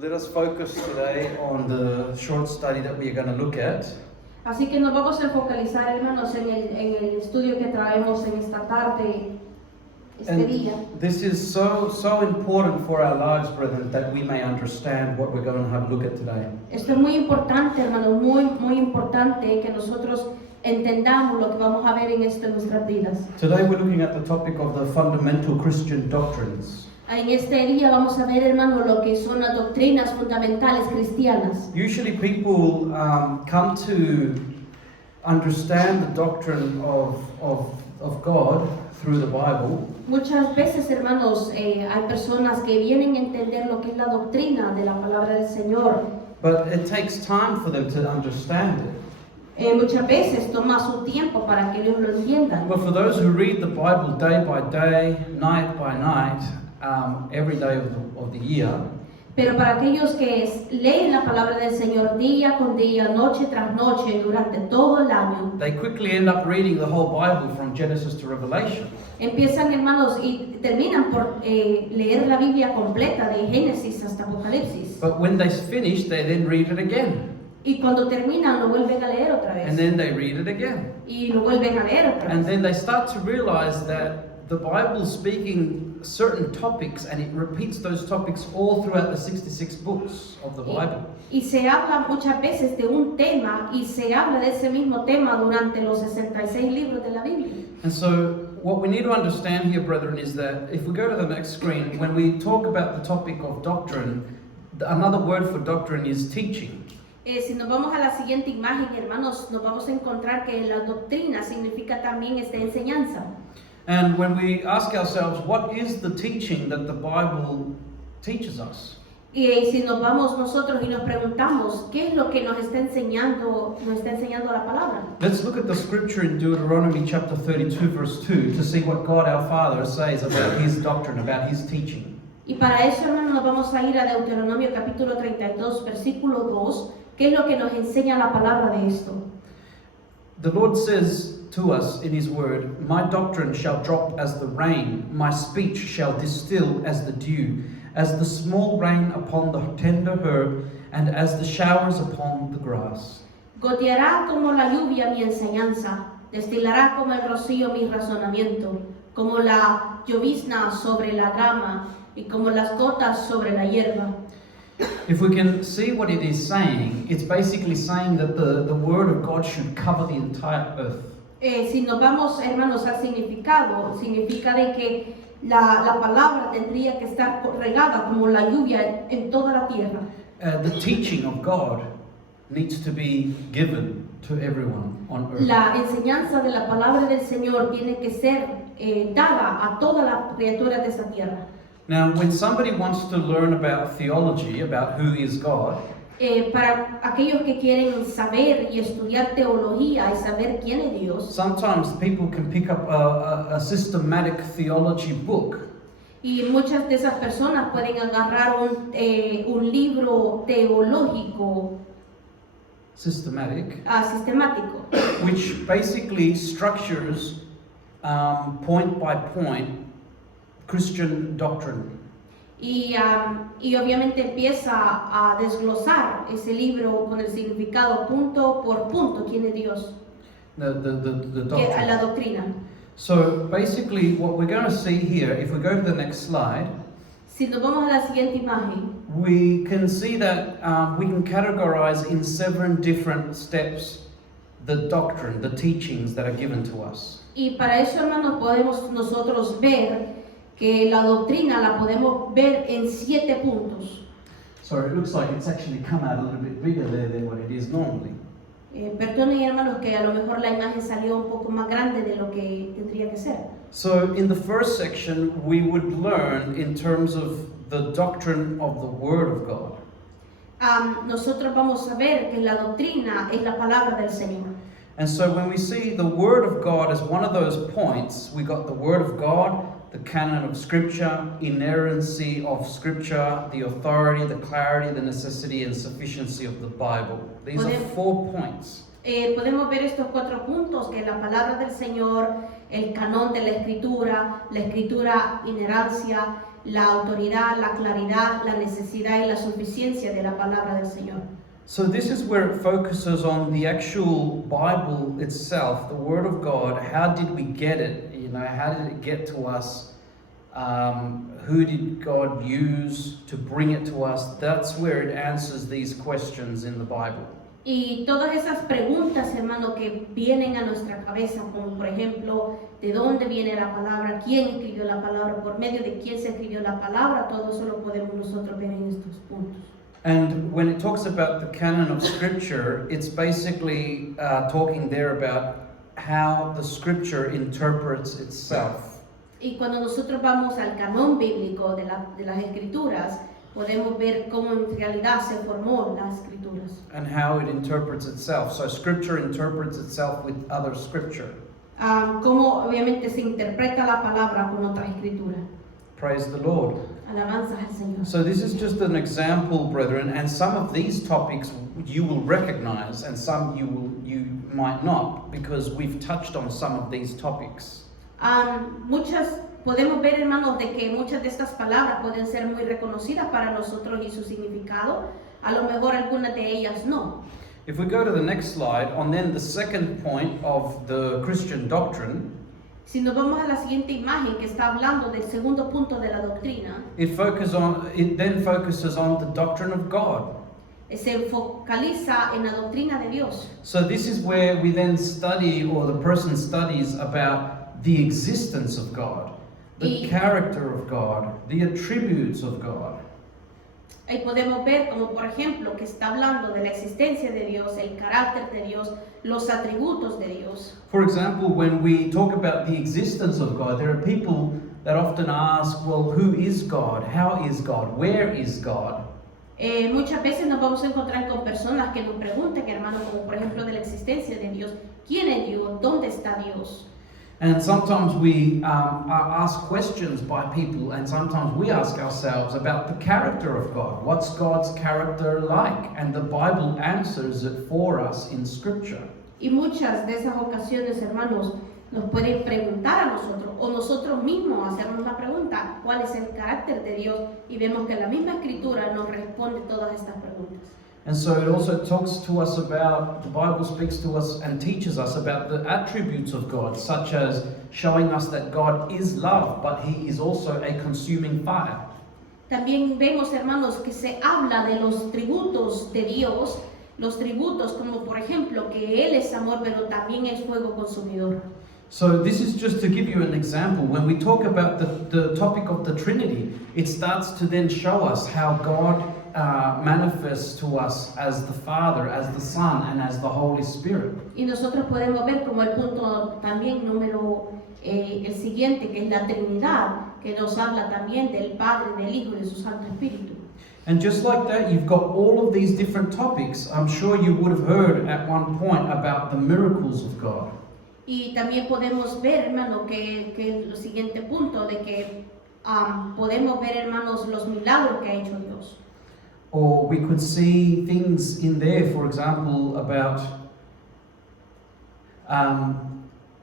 Let us focus today on the short study that we are going to look at. Así que nos vamos a focalizar, hermanos, en el estudio que traemos en esta tarde, día. This is so important for our lives, brethren, that we may understand what we're going to have a look at today. Esto es muy importante, hermanos, muy importante que nosotros entendamos lo que vamos a ver en esto en nuestras vidas. Today we're looking at the topic of the fundamental Christian doctrines. En este día vamos a ver, hermanos, lo que son las doctrinas fundamentales cristianas. Usually people come to understand the doctrine of God through the Bible. Muchas veces, hermanos, hay personas que vienen a entender lo que es la doctrina de la palabra del Señor. But it takes time for them to understand it. Muchas veces toma su tiempo para que ellos lo entiendan. But for those who read the Bible day by day, night by night, every day of the year, Pero para aquellos que leen la palabra del Señor día con día, noche tras noche, durante todo el año, they quickly end up reading the whole Bible from Genesis to Revelation. empiezan, hermanos, y terminan por leer la Biblia completa de Génesis hasta Apocalipsis. But when they finish, they then read it again. Y cuando terminan lo vuelven a leer otra And vez. then they read it again. Y lo vuelven a leer otra And vez. then they start to realize that the Bible is speaking certain topics, and it repeats those topics all throughout the 66 books of the Bible. Y se habla muchas veces de un tema y se habla de ese mismo tema durante los 66 libros de la Biblia. And so what we need to understand here, brethren, is that if we go to the next screen, when we talk about the topic of doctrine, another word for doctrine is teaching. Si nos vamos a la siguiente imagen, hermanos, nos vamos a encontrar que la doctrina significa también esta enseñanza. And when we ask ourselves, what is the teaching that the Bible teaches us? Y si nos vamos nosotros y nos preguntamos, ¿qué es lo que nos está enseñando la palabra? Let's look at the scripture in Deuteronomy chapter 32 verse 2 to see what God our Father says about His doctrine, about His teaching. Y para eso, hermanos, nos vamos a ir a Deuteronomio capítulo 32, versículo 2, ¿qué es lo que nos enseña la palabra de esto? The Lord says to us in His word, "My doctrine shall drop as the rain, my speech shall distill as the dew, as the small rain upon the tender herb, and as the showers upon the grass." Goteará como la lluvia mi enseñanza, destilará como el rocío mi razonamiento, como la llovizna sobre la grama y como las gotas sobre la hierba. If we can see what it is saying, it's basically saying that the word of God should cover the entire earth. Si nos vamos, hermanos, al significado, significa de que la palabra tendría que estar regada como la lluvia en toda la tierra. The teaching of God needs to be given to everyone on earth. La enseñanza de la palabra del Señor tiene que ser dada a todas las criaturas de esa tierra. Now, when somebody wants to learn about theology, about who is God, Para aquellos que quieren saber y estudiar teología y saber quién es Dios, sometimes people can pick up a systematic theology book, y muchas de esas personas pueden agarrar un libro teológico systematic, sistemático, which basically structures point by point Christian doctrine. y obviamente empieza a desglosar ese libro con el significado punto por punto quién es Dios, The la doctrine. doctrina. So basically what we're going to see here, if we go to the next slide, Si nos vamos a la siguiente imagen, we can see that we can categorize in 7 different steps the doctrine, the teachings that are given to us. y para eso, hermanos, podemos nosotros ver que la doctrina la podemos ver en 7 puntos. Sorry, it looks like it's actually come out a little bit bigger there than what it is normally. Perdonen, hermanos, que a lo mejor la imagen salió un poco más grande de lo que tendría que ser. So in the first section, we would learn in terms of the doctrine of the Word of God. Nosotros vamos a ver que la doctrina es la palabra del Señor. And so when we see the Word of God as one of those points, we got the Word of God, the canon of Scripture, inerrancy of Scripture, the authority, the clarity, the necessity and sufficiency of the Bible. These are 4 points. Podemos ver estos 4 puntos, que la palabra del Señor, el canon de la escritura inerancia, la autoridad, la claridad, la necesidad y la suficiencia de la palabra del Señor. So this is where it focuses on the actual Bible itself, the Word of God. How did we get it? You know, how did it get to us? Who did God use to bring it to us? That's where it answers these questions in the Bible. Y todas esas preguntas, hermano, que vienen a nuestra cabeza, como por ejemplo, ¿de dónde viene la palabra? ¿Quién escribió la palabra? ¿Por medio de quién se escribió la palabra? Todo eso lo podemos nosotros ver en estos puntos. And when it talks about the canon of Scripture, it's basically talking there about how the Scripture interprets itself. Y cuando nosotros vamos al canon bíblico de las escrituras, podemos ver cómo en realidad se formó las escrituras. And how it interprets itself. So Scripture interprets itself with other Scripture. Cómo obviamente se interpreta la palabra con otra escritura. Praise the Lord. Alabanzas al Señor. So this is just an example, brethren, and some of these topics you will recognize and some you might not, because we've touched on some of these topics. Podemos ver, hermanos, de que muchas de estas palabras pueden ser muy reconocidas para nosotros y su significado. A lo mejor algunas de ellas no. If we go to the next slide, on then the second point of the Christian doctrine, Si nos vamos a la siguiente imagen que está hablando del segundo punto de la doctrina, it then focuses on the doctrine of God. se focaliza en la doctrina de Dios. So this is where we then study, or the person studies, about the existence of God, the character of God, the attributes of God. Ahí podemos ver como por ejemplo que está hablando de la existencia de Dios, el carácter de Dios, los atributos de Dios. For example, when we talk about the existence of God, there are people that often ask, well, who is God? How is God? Where is God? Muchas veces nos vamos a encontrar con personas que nos preguntan, hermano, como por ejemplo de la existencia de Dios. ¿Quién es Dios? ¿Dónde está Dios? And sometimes we are asked questions by people, and sometimes we ask ourselves about the character of God. What's God's character like? And the Bible answers it for us in Scripture. Y muchas de esas ocasiones, hermanos, nos pueden preguntar a nosotros, o nosotros mismos hacernos la pregunta, ¿cuál es el carácter de Dios? Y vemos que la misma Escritura nos responde todas estas preguntas. And so it also talks to us about, the Bible speaks to us and teaches us about the attributes of God, such as showing us that God is love, but He is also a consuming fire. También vemos, hermanos, que se habla de los tributos de Dios, los tributos como por ejemplo que Él es amor, pero también es fuego consumidor. So this is just to give you an example. When we talk about the topic of the Trinity, it starts to then show us how God manifests to us as the Father, as the Son, and as the Holy Spirit. Y nosotros podemos ver como el punto también número el siguiente, que es la Trinidad, que nos habla también del Padre, del Hijo y de su Santo Espíritu. And just like that, you've got all of these different topics. I'm sure you would have heard at one point about the miracles of God. Y también podemos ver, hermano, que el siguiente punto de que podemos ver, hermanos, los milagros que ha hecho Dios. Or we could see things in there, for example, about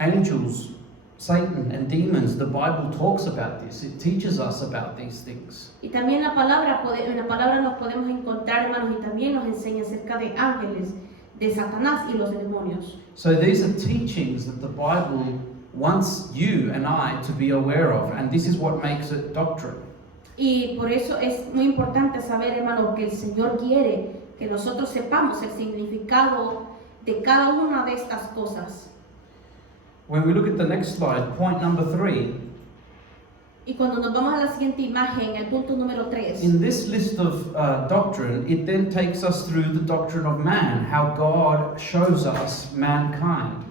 angels, Satan, and demons. The Bible talks about this. It teaches us about these things. Y también en la palabra nos podemos encontrar, hermanos, y también nos enseña acerca de ángeles, de Satanás y los demonios. So these are teachings that the Bible wants you and I to be aware of, and this is what makes it doctrine. Y por eso es muy importante saber, hermano, que el Señor quiere que nosotros sepamos el significado de cada una de estas cosas. When we look at the next slide, point number 3. Y cuando nos vamos a la siguiente imagen, el punto número 3. In this list of doctrine, it then takes us through the doctrine of man, how God shows us mankind.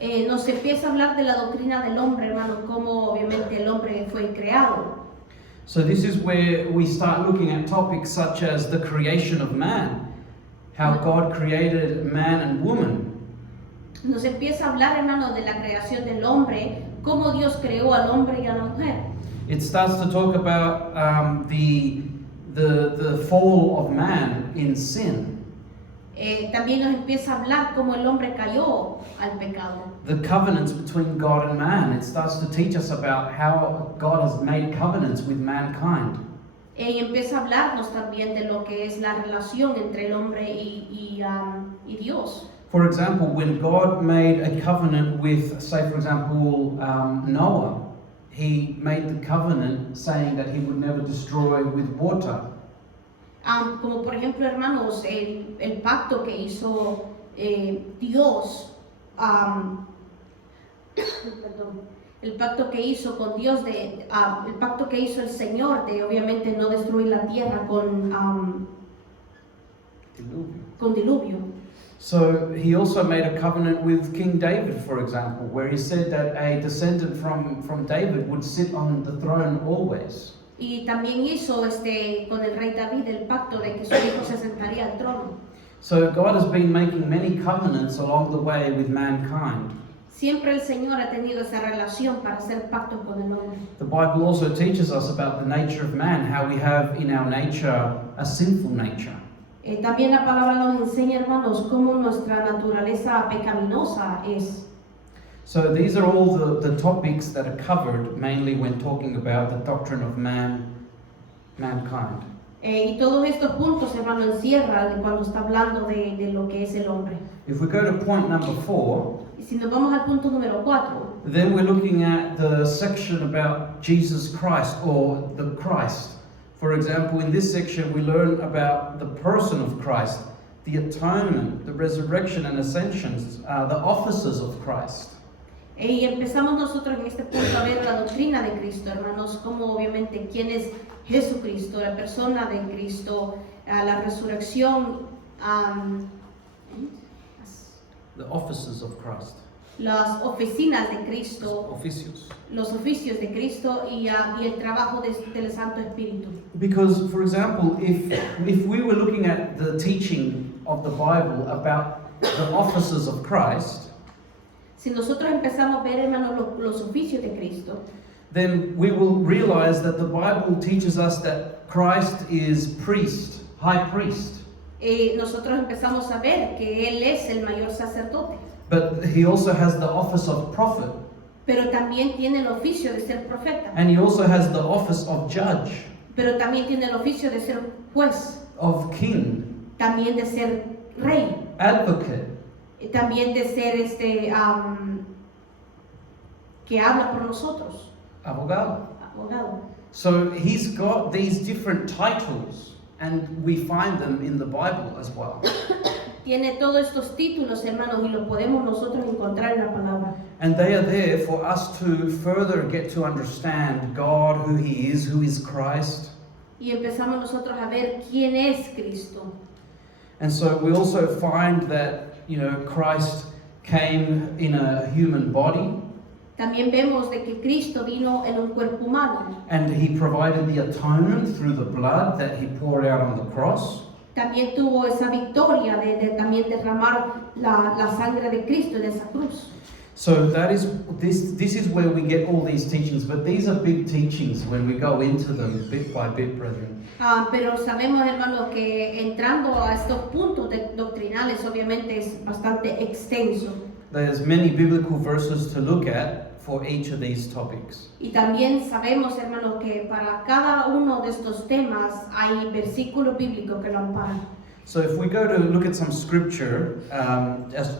Nos empieza a hablar de la doctrina del hombre, hermano, cómo obviamente el hombre fue creado. So this is where we start looking at topics such as the creation of man, how God created man and woman. Nos empieza a hablar, hermano, de la creación del hombre, cómo Dios creó al hombre y a la mujer. It starts to talk about the fall of man in sin. también nos empieza a hablar cómo el hombre cayó al pecado. The covenants between God and man. It starts to teach us about how God has made covenants with mankind. Y empieza a hablarnos también de lo que es la relación entre el hombre y Dios. For example, when God made a covenant with, say, for example, Noah, he made the covenant saying that he would never destroy with water. Como por ejemplo, hermanos, el pacto que hizo Dios, perdón, el pacto que hizo con Dios, el pacto que hizo el Señor de obviamente no destruir la tierra con diluvio. So he also made a covenant with King David, for example, where he said that a descendant from David would sit on the throne always. Y también hizo con el rey David el pacto de que su hijo se sentaría al trono. So God has been making many covenants along the way with mankind. Siempre el Señor ha tenido esa relación para hacer pacto con el hombre. The Bible also teaches us about the nature of man, how we have in our nature a sinful nature. También la palabra nos enseña, hermanos, cómo nuestra naturaleza pecaminosa es. So these are all the topics that are covered mainly when talking about the doctrine of mankind. Y todos estos puntos, hermano, encierra cuando está hablando de lo que es el hombre. If we go to point number 4, Y si nos vamos al punto número 4, then we're looking at the section about Jesus Christ or the Christ. For example, in this section we learn about the person of Christ, the atonement, the resurrection and ascensions, the offices of Christ. y empezamos nosotros en este punto a ver la doctrina de Cristo, hermanos, como obviamente quién es Jesucristo, la persona de Cristo, la resurrección, The offices of Christ. las oficinas de Cristo, Oficios. los oficios de Cristo y el trabajo del Santo Espíritu. Because, for example, if we were looking at the teaching of the Bible about the offices of Christ, Si nosotros empezamos a ver, hermanos, los oficios de Cristo, then we will realize that the Bible teaches us that Christ is priest, high priest. nosotros empezamos a ver que Él es el mayor sacerdote, But he also has the office of prophet, pero también tiene el oficio de ser profeta, and he also has the office of judge, pero también tiene el oficio de ser juez, of king, también de ser rey, advocate, también de ser que habla por nosotros, abogado. abogado. So he's got these different titles, and we find them in the Bible as well. Tiene todos estos títulos, hermanos, y los podemos nosotros encontrar en la palabra. And they are there for us to further get to understand God, who he is Christ. Y empezamos nosotros a ver quién es Cristo. And so we also find that, Christ came in a human body, También vemos de que Cristo vino en un cuerpo humano. and he provided the atonement through the blood that he poured out on the cross. También tuvo esa victoria de también derramar la sangre de Cristo en esa cruz. So this is where we get all these teachings, but these are big teachings when we go into them bit by bit, brethren. Pero sabemos, hermanos, que entrando a estos puntos doctrinales obviamente es bastante extenso. There's many biblical verses to look at for each of these topics. Y también sabemos, hermanos, que para cada uno de estos temas hay versículos bíblicos que lo amparan. So if we go to look at some scripture,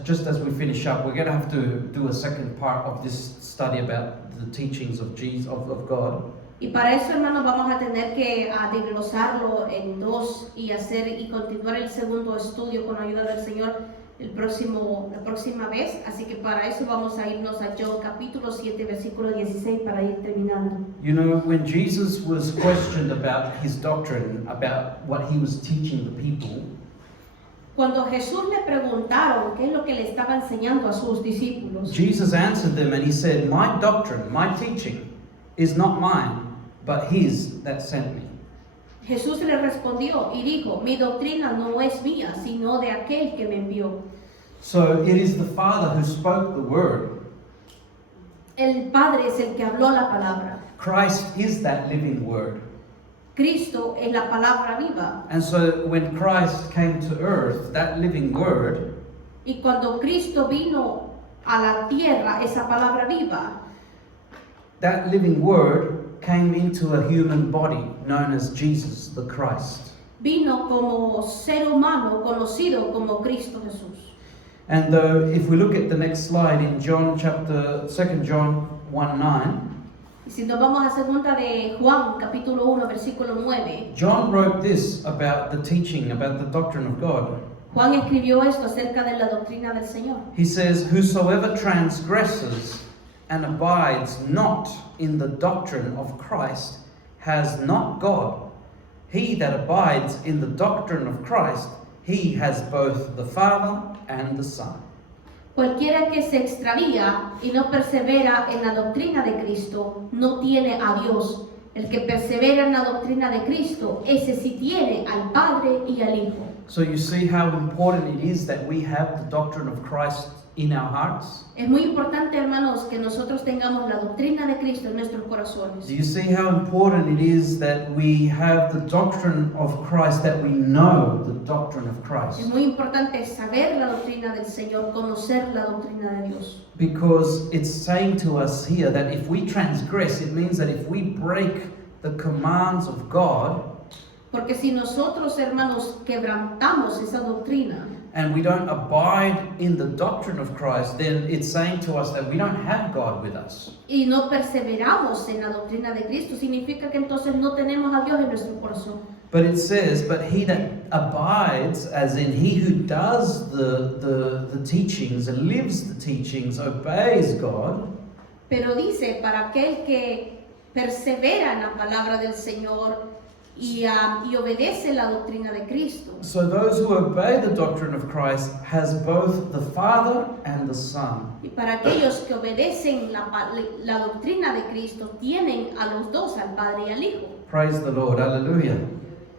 just as we finish up, we're going to have to do a second part of this study about the teachings of Jesus, of God. Y para eso, hermanos, vamos a tener que desglosarlo en dos y continuar el segundo estudio con la ayuda del Señor la próxima vez. Así que para eso vamos a irnos a Job capítulo 7, versículo 16 para ir terminando. You know, when Jesus was questioned about his doctrine, about what he was teaching the people, Cuando Jesús le preguntaron qué es lo que le estaba enseñando a sus discípulos, Jesus answered them and he said, "My doctrine, my teaching is not mine, but his that sent me." Jesús le respondió y dijo, mi doctrina no es mía, sino de aquel que me envió. So it is the Father who spoke the word. El Padre es el que habló la palabra. Christ is that living word. Cristo es la palabra viva. And so when Christ came to earth, that living word, Y cuando Cristo vino a la tierra, esa palabra viva, that living word came into a human body known as Jesus the Christ. vino como ser humano conocido como Cristo Jesús. And if we look at the next slide in John chapter 2 John 1:9, Y si nos vamos a segunda de Juan, capítulo 1, versículo 9, John wrote this about the teaching, about the doctrine of God. Juan escribió esto acerca de la doctrina del Señor. He says, "Whosoever transgresses and abides not in the doctrine of Christ has not God. He that abides in the doctrine of Christ, he has both the Father and the Son." Cualquiera que se extravía y no persevera en la doctrina de Cristo, no tiene a Dios. El que persevera en la doctrina de Cristo, ese sí tiene al Padre y al Hijo. So you see how important it is that we have the doctrine of Christ in our hearts? Es muy importante, hermanos, que nosotros tengamos la doctrina de Cristo en nuestros corazones. Do you see how important it is that we have the doctrine of Christ, that we know the doctrine of Es Christ? muy importante saber la doctrina del Señor, conocer la doctrina de Dios. Because it's saying to us here that if we transgress, it means that if we break the commands of God Porque si nosotros, hermanos, quebrantamos esa doctrina and we don't abide in the doctrine of Christ, then it's saying to us that we don't have God with us. y no perseveramos en la doctrina de Cristo, significa que entonces no tenemos a Dios en nuestro corazón. But it says, but he that abides, as in he who does the teachings and lives the teachings, obeys God, Pero dice, para aquel que persevera en la palabra del Señor y obedece la doctrina de Cristo. so those who obey the doctrine of Christ has both the Father and the Son. Y para aquellos que obedecen la doctrina de Cristo, tienen a los dos, al Padre y al Hijo. Praise the Lord, hallelujah.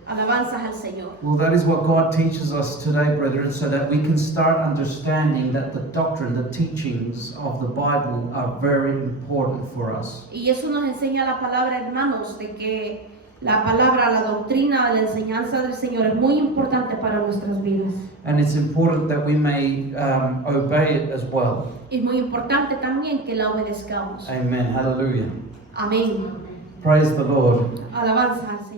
Alabanzas al Señor. Well, that is what God teaches us today, brethren, so that we can start understanding that the doctrine, the teachings of the Bible are very important for us. Y eso nos enseña la palabra, hermanos, de que la palabra, la doctrina, la enseñanza del Señor es muy importante para nuestras vidas. And it's important that we may obey it as well. Es muy importante también que la obedezcamos. Amen, hallelujah. Amén. Praise the Lord. Alabanza al Señor.